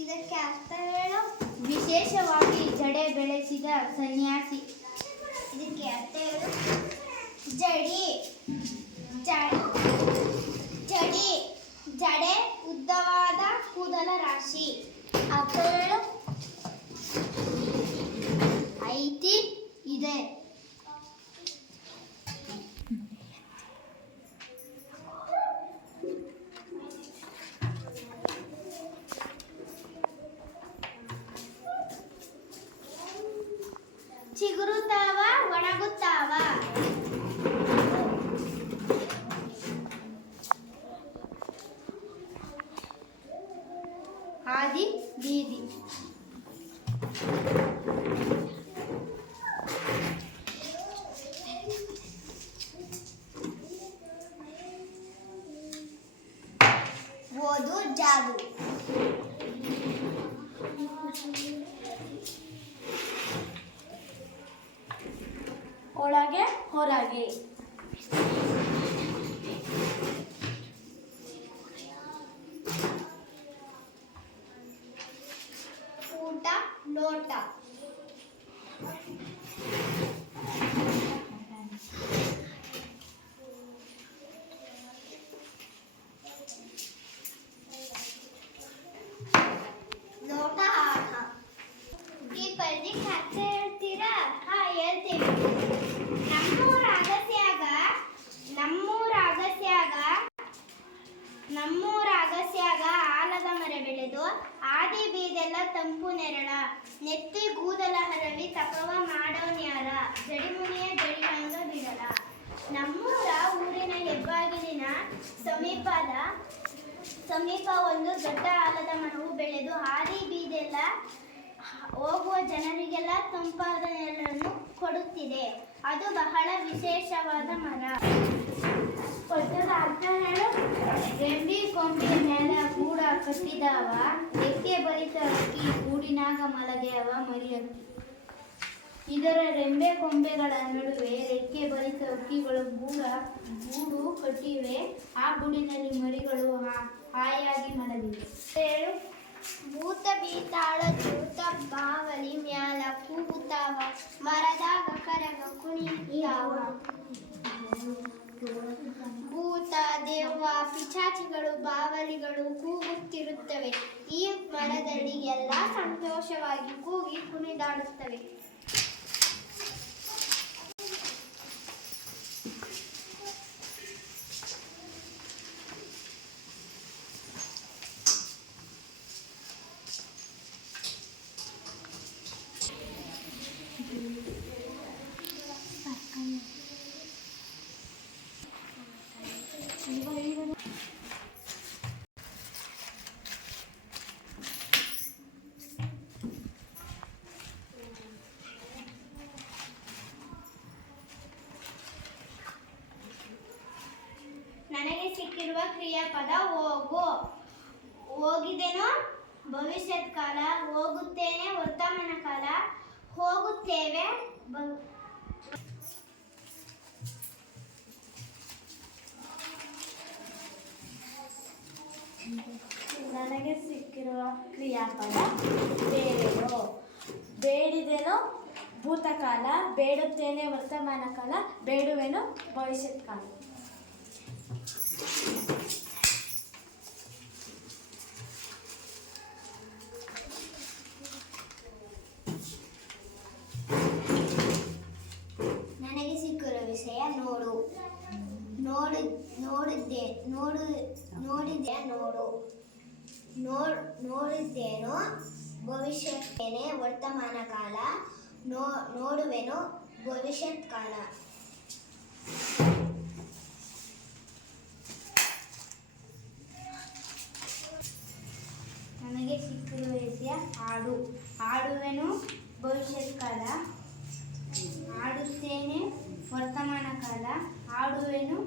ಇದಕ್ಕೆ ಅರ್ಥ ಹೇಳು. ವಿಶೇಷವಾಗಿ ಜಡೆ ಬೆಳೆಸಿದ ಸನ್ಯಾಸಿ. ಇದಕ್ಕೆ ಅರ್ಥ ಹೇಳು. ಜಡೆ ಉದ್ದವಾದ ಕೂದಲ ರಾಶಿ. ಅರ್ಥ ಹೇಳು. ಐತಿ ಇದೆ. ಚಿಗುರುತ್ತಾವ ಒಣಗುತ್ತಾವ. ಹಾದಿ ಬೀದಿ. ಓದು ಜಾದು. ಒಳಗೆ ಹೊರಗೆ. ಊಟ ಲೋಟ. ಲೋಟ ಆಟ. ಈ ಪದ್ಯಕ್ಕೆ ಅರ್ಥ ಹೇಳ್ತೀರಾ? ಹಾ, ಹೇಳ್ತೀವಿ. ನಮ್ಮೂರ ಅಗಸ್ಯಾಗ ಆಲದ ಮರ ಬೆಳೆದು ಆದಿ ಬೀದೆಲ್ಲ ತಂಪು ನೆರಳ. ನೆತ್ತಿ ಕೂದಲ ಹರವಿ ತಪವ ಮಾಡೋನ್ಯಾರ. ಜಡಿಮುನಿಯ ಜಡಿಹಂಗ ಬಿಡಲ. ನಮ್ಮೂರ ಊರಿನ ಹೆಬ್ಬಾಗಿಲಿನ ಸಮೀಪ ಒಂದು ದೊಡ್ಡ ಆಲದ ಮರವು ಬೆಳೆದು ಆದಿ ಬೀದೆಲ್ಲ ಹೋಗುವ ಜನರಿಗೆಲ್ಲ ತಂಪಾದ ನೆರಳನ್ನು ಕೊಡುತ್ತಿದೆ. ಅದು ಬಹಳ ವಿಶೇಷವಾದ ಮರ. ಪದ್ಯದ ಅರ್ಥ ಹೇಳು. ರೆಂಬಿ ಕೊಂಬೆ ಮ್ಯಾಲ ಗೂಡ ಕಟ್ಟಿದವ, ರೆಕ್ಕೆ ಬರಿತ ಅಕ್ಕಿ ಗೂಡಿನಾಗ ಮಲಗ್ಯಾವ ಮರಿ ಅಕ್ಕಿ. ಇದರ ರೆಂಬೆ ಕೊಂಬೆಗಳ ನಡುವೆ ರೆಕ್ಕೆ ಬರಿತ ಹಕ್ಕಿಗಳು ಗೂಡು ಕಟ್ಟಿವೆ, ಆ ಗೂಡಿನಲ್ಲಿ ಮರಿಗಳು ಹಾಯಾಗಿ ಮಲಗಿವೆ. ಭೂತ ಬೀತಾಳ ದ್ಯೂತ ಬಾವಲಿ ಮ್ಯಾಲ ಕೂಗುತ್ತಾವ, ಮರದಾಗ ಕರಗ ಕುಣಿತಾವ. ಭೂತ ದೆವ್ವ ಪಿಶಾಚಿಗಳು ಬಾವಲಿಗಳು ಕೂಗುತ್ತಿರುತ್ತವೆ. ಈ ಮರದಲ್ಲಿ ಎಲ್ಲ ಸಂತೋಷವಾಗಿ ಕೂಗಿ ಕುಣಿದಾಡುತ್ತವೆ. ನನಗೆ ಸಿಕ್ಕಿರುವ ಕ್ರಿಯಾಪದ ಹೋಗು. ಹೋಗಿದ್ದೇನೋ ಭವಿಷ್ಯದ ಕಾಲ, ಹೋಗುತ್ತೇನೆ ವರ್ತಮಾನ ಕಾಲ, ಹೋಗುತ್ತೇವೆ ನನಗೆ ಸಿಕ್ಕಿರುವ ಕ್ರಿಯಾಪದ ಬೇರೆನೋ. ಬೇಡಿದೆನೋ ಭೂತಕಾಲ, ಬೇಡುತ್ತೇನೆ ವರ್ತಮಾನ ಕಾಲ, ಬೇಡುವೆನೋ ಭವಿಷ್ಯತ್ ಕಾಲ. ನನಗೆ ಸಿಕ್ಕಿರುವ ವಿಷಯ ನೋಡು. ನೋಡಿದ್ದೇನೋ ಭವಿಷ್ಯತ್ತೇನೆ ವರ್ತಮಾನ ಕಾಲ, ನೋಡುವೆನೋ ಭವಿಷ್ಯತ್ ಕಾಲ. ನನಗೆ ಸಿಕ್ಕಿರುವ ವಿಷಯ ಹಾಡು. ಹಾಡುವೆನು ಭವಿಷ್ಯತ್ ಕಾಲ, ಹಾಡುತ್ತೇನೆ ವರ್ತಮಾನ ಕಾಲ, ಹಾಡುವೆನು